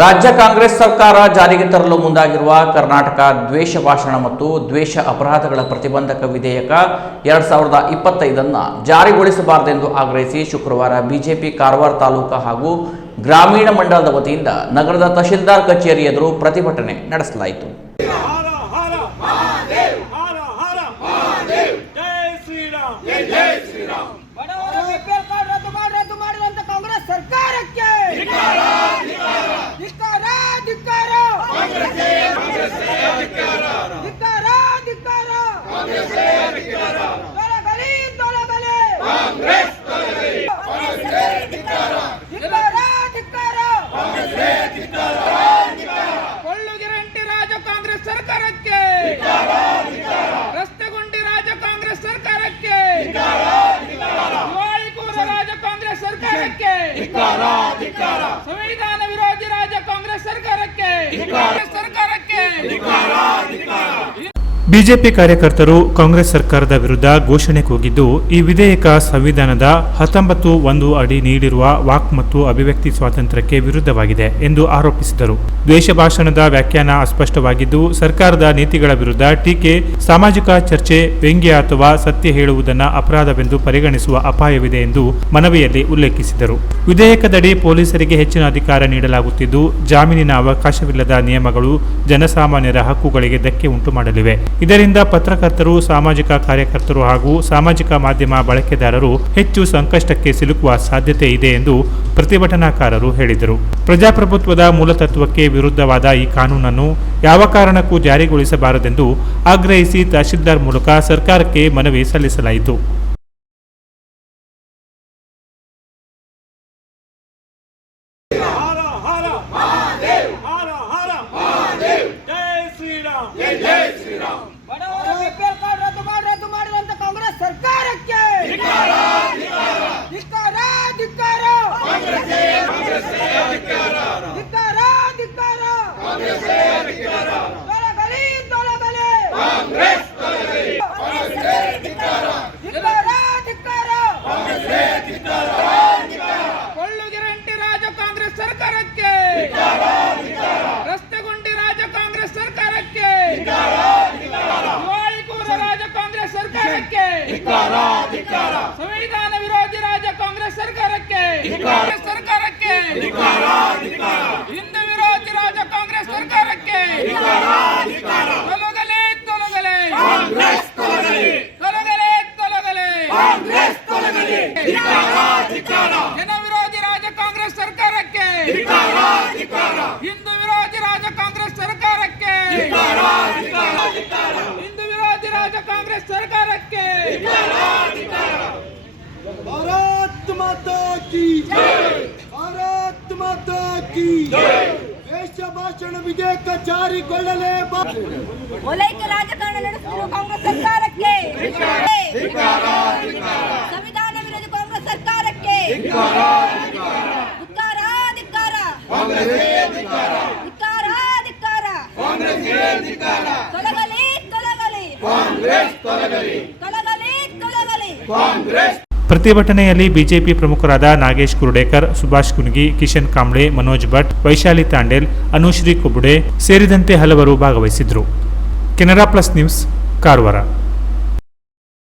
ರಾಜ್ಯ ಕಾಂಗ್ರೆಸ್ ಸರ್ಕಾರ ಜಾರಿಗೆ ತರಲು ಮುಂದಾಗಿರುವ ಕರ್ನಾಟಕ ದ್ವೇಷ ಭಾಷಣ ಮತ್ತು ದ್ವೇಷ ಅಪರಾಧಗಳ ಪ್ರತಿಬಂಧಕ ವಿಧೇಯಕ ಎರಡ್ ಸಾವಿರದ ಇಪ್ಪತ್ತೈದನ್ನು ಜಾರಿಗೊಳಿಸಬಾರದೆಂದು ಆಗ್ರಹಿಸಿ ಶುಕ್ರವಾರ ಬಿಜೆಪಿ ಕಾರವಾರ ತಾಲೂಕು ಹಾಗೂ ಗ್ರಾಮೀಣ ಮಂಡಲದ ವತಿಯಿಂದ ನಗರದ ತಹಶೀಲ್ದಾರ್ ಕಚೇರಿ ಎದುರು ಪ್ರತಿಭಟನೆ ನಡೆಸಲಾಯಿತು ಹರ ಹರ ಮಹಾದೇವ್ ಹರ ಹರ ಮಹಾದೇವ್ ಜೈ ಶ್ರೀರಾಮ್ ಜೈ ಜೈ ಶ್ರೀರಾಮ್ ಬಡವರ ಬಿಪಿಎಲ್ ಕಾರ್ಡ್ ರದ್ದು ಮಾಡಿ ರದ್ದು ಮಾಡಿದಂತ ಕಾಂಗ್ರೆಸ್ ಸರ್ಕಾರಕ್ಕೆ ಧಿಕ್ಕಾರ ಧಿಕ್ಕಾರ ಧಿಕ್ಕಾರ ಧಿಕ್ಕಾರ ತೊಲಗಲಿ ತೊಲಗಲಿ ಧಿಕ್ಕಾರ ಧಿಕ್ಕಾರ ಕೊಳ್ಳುಗಿರಂಟಿ ರಾಜ ಕಾಂಗ್ರೆಸ್ ಸರ್ಕಾರಕ್ಕೆ ರಸ್ತೆಗುಂಡಿ ರಾಜ ಕಾಂಗ್ರೆಸ್ ಸರ್ಕಾರಕ್ಕೆ ದಿವಾಳಿಕೋರ ರಾಜ ಕಾಂಗ್ರೆಸ್ ಸರ್ಕಾರಕ್ಕೆ ಸಂವಿಧಾನ ವಿರೋಧಿ ರಾಜ ಕಾಂಗ್ರೆಸ್ ಸರ್ಕಾರಕ್ಕೆ. ಕಾಂಗ್ರೆಸ್ ಸರ್ಕಾರಕ್ಕೆ. ಬಿಜೆಪಿ ಕಾರ್ಯಕರ್ತರು ಕಾಂಗ್ರೆಸ್ ಸರ್ಕಾರದ ವಿರುದ್ಧ ಘೋಷಣೆ ಕೂಗಿದ್ದು, ಈ ವಿಧೇಯಕ ಸಂವಿಧಾನದ ಹತ್ತೊಂಬತ್ತು ಒಂದು ಅಡಿ ನೀಡಿರುವ ವಾಕ್ ಮತ್ತು ಅಭಿವ್ಯಕ್ತಿ ಸ್ವಾತಂತ್ರ್ಯಕ್ಕೆ ವಿರುದ್ಧವಾಗಿದೆ ಎಂದು ಆರೋಪಿಸಿದರು. ದ್ವೇಷ ಭಾಷಣದ ವ್ಯಾಖ್ಯಾನ ಅಸ್ಪಷ್ಟವಾಗಿದ್ದು, ಸರ್ಕಾರದ ನೀತಿಗಳ ವಿರುದ್ಧ ಟೀಕೆ, ಸಾಮಾಜಿಕ ಚರ್ಚೆ, ವ್ಯಂಗ್ಯ ಅಥವಾ ಸತ್ಯ ಹೇಳುವುದನ್ನು ಅಪರಾಧವೆಂದು ಪರಿಗಣಿಸುವ ಅಪಾಯವಿದೆ ಎಂದು ಮನವಿಯಲ್ಲಿ ಉಲ್ಲೇಖಿಸಿದರು. ವಿಧೇಯಕದಡಿ ಪೊಲೀಸರಿಗೆ ಹೆಚ್ಚಿನ ಅಧಿಕಾರ ನೀಡಲಾಗುತ್ತಿದ್ದು, ಜಾಮೀನಿನ ಅವಕಾಶವಿಲ್ಲದ ನಿಯಮಗಳು ಜನಸಾಮಾನ್ಯರ ಹಕ್ಕುಗಳಿಗೆ ಧಕ್ಕೆ ಉಂಟು ಮಾಡಲಿವೆ ಇದರಿಂದ ಪತ್ರಕರ್ತರು, ಸಾಮಾಜಿಕ ಕಾರ್ಯಕರ್ತರು ಹಾಗೂ ಸಾಮಾಜಿಕ ಮಾಧ್ಯಮ ಬಳಕೆದಾರರು ಹೆಚ್ಚು ಸಂಕಷ್ಟಕ್ಕೆ ಸಿಲುಕುವ ಸಾಧ್ಯತೆ ಇದೆ ಎಂದು ಪ್ರತಿಭಟನಾಕಾರರು ಹೇಳಿದರು. ಪ್ರಜಾಪ್ರಭುತ್ವದ ಮೂಲತತ್ವಕ್ಕೆ ವಿರುದ್ಧವಾದ ಈ ಕಾನೂನನ್ನು ಯಾವ ಕಾರಣಕ್ಕೂ ಜಾರಿಗೊಳಿಸಬಾರದೆಂದು ಆಗ್ರಹಿಸಿ ತಹಶೀಲ್ದಾರ್ ಮೂಲಕ ಸರ್ಕಾರಕ್ಕೆ ಮನವಿ ಸಲ್ಲಿಸಲಾಯಿತು. Yeah, yeah, Sri Ram. ಸರ್ಕಾರಕ್ಕೆ. ಸಂವಿಧಾನ ವಿರೋಧಿ ರಾಜ ಕಾಂಗ್ರೆಸ್ ಸರ್ಕಾರಕ್ಕೆ. ಕಾಂಗ್ರೆಸ್ ಸರ್ಕಾರಕ್ಕೆ. ಹಿಂದೂ ವಿರೋಧಿ ರಾಜ ಕಾಂಗ್ರೆಸ್ ಸರ್ಕಾರಕ್ಕೆ. ತೊಲಗಲೇ ತೊಲಗಲೇ. ತೊಲಗಲೇ. ತೊಲಗಲೇ ಜನ ವಿರೋಧಿ ರಾಜ ಕಾಂಗ್ರೆಸ್ ಸರ್ಕಾರಕ್ಕೆ. ಹಿಂದೂ ವಿರೋಧಿ ರಾಜ ಕಾಂಗ್ರೆಸ್ ಸರ್ಕಾರಕ್ಕೆ. ಹಿಂದೂ ವಿರೋಧಿ ರಾಜ ಕಾಂಗ್ರೆಸ್ ಸರ್ಕಾರಕ್ಕೆ. ಮಾತಾ ಕಿ ಭಾರತ್ ಮಾತಾ ಕಿ ವೇಷ ಭಾಷಣ ವಿಧೇಯಕ ಜಾರಿಗೊಳ್ಳಲೇ ಓಲೈಕೆ ರಾಜಕಾರಣ ನಡೆಸುತ್ತಿರುವ ಕಾಂಗ್ರೆಸ್ ಸರ್ಕಾರಕ್ಕೆ ಸಂವಿಧಾನ ವಿರೋಧಿ ಕಾಂಗ್ರೆಸ್ ಸರ್ಕಾರಕ್ಕೆ ಧಿಕ್ಕಾರ ಧಿಕ್ಕಾರ. ಧಿಕ್ಕಾರ. ಧಿಕ್ಕಾರ. ತೊಲಗಲಿ ತೊಲಗಲಿ. ತೊಲಗಲಿ. ತೊಲಗಲಿ ಪ್ರತಿಭಟನೆಯಲ್ಲಿ ಬಿಜೆಪಿ ಪ್ರಮುಖರಾದ ನಾಗೇಶ್ ಕುರುಡೇಕರ್, ಸುಭಾಷ್ ಕುನ್ಗಿ, ಕಿಶನ್ ಕಾಂಬ್ಳೆ ಮನೋಜ್ ಭಟ್, ವೈಶಾಲಿ ತಾಂಡೇಲ್, ಅನುಶ್ರೀ ಕುಬುಡೆ ಸೇರಿದಂತೆ ಹಲವರು ಭಾಗವಹಿಸಿದ್ರು ಕೆನರಾ ಪ್ಲಸ್ ನ್ಯೂಸ್, ಕಾರವಾರ.